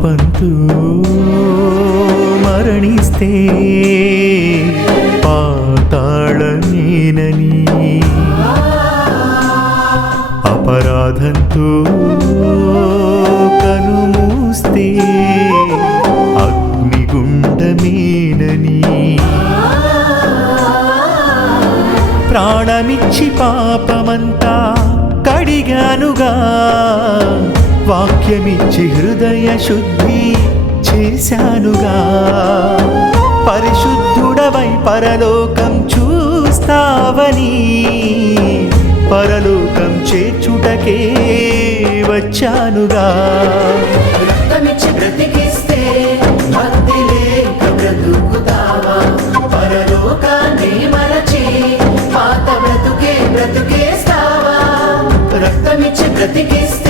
పాపంతో మరణిస్తే పాతాళమేనని. అపరాధంతో కనుమూస్తే అగ్నిగుండమేనని. ప్రాణమిచ్చి పాపమంతా కడిగానుగా. వాక్యమిచ్చి హృదయ శుద్ధి చేశానుగా. పరిశుద్ధుడవై పరలోకం చూస్తావని పరలోకం చేర్చుటకే వచ్చానుగా. రక్తమిచ్చి బ్రతికిస్తే పరలోకాన్ని పాత రక్తమిచ్చి బ్రతికిస్తే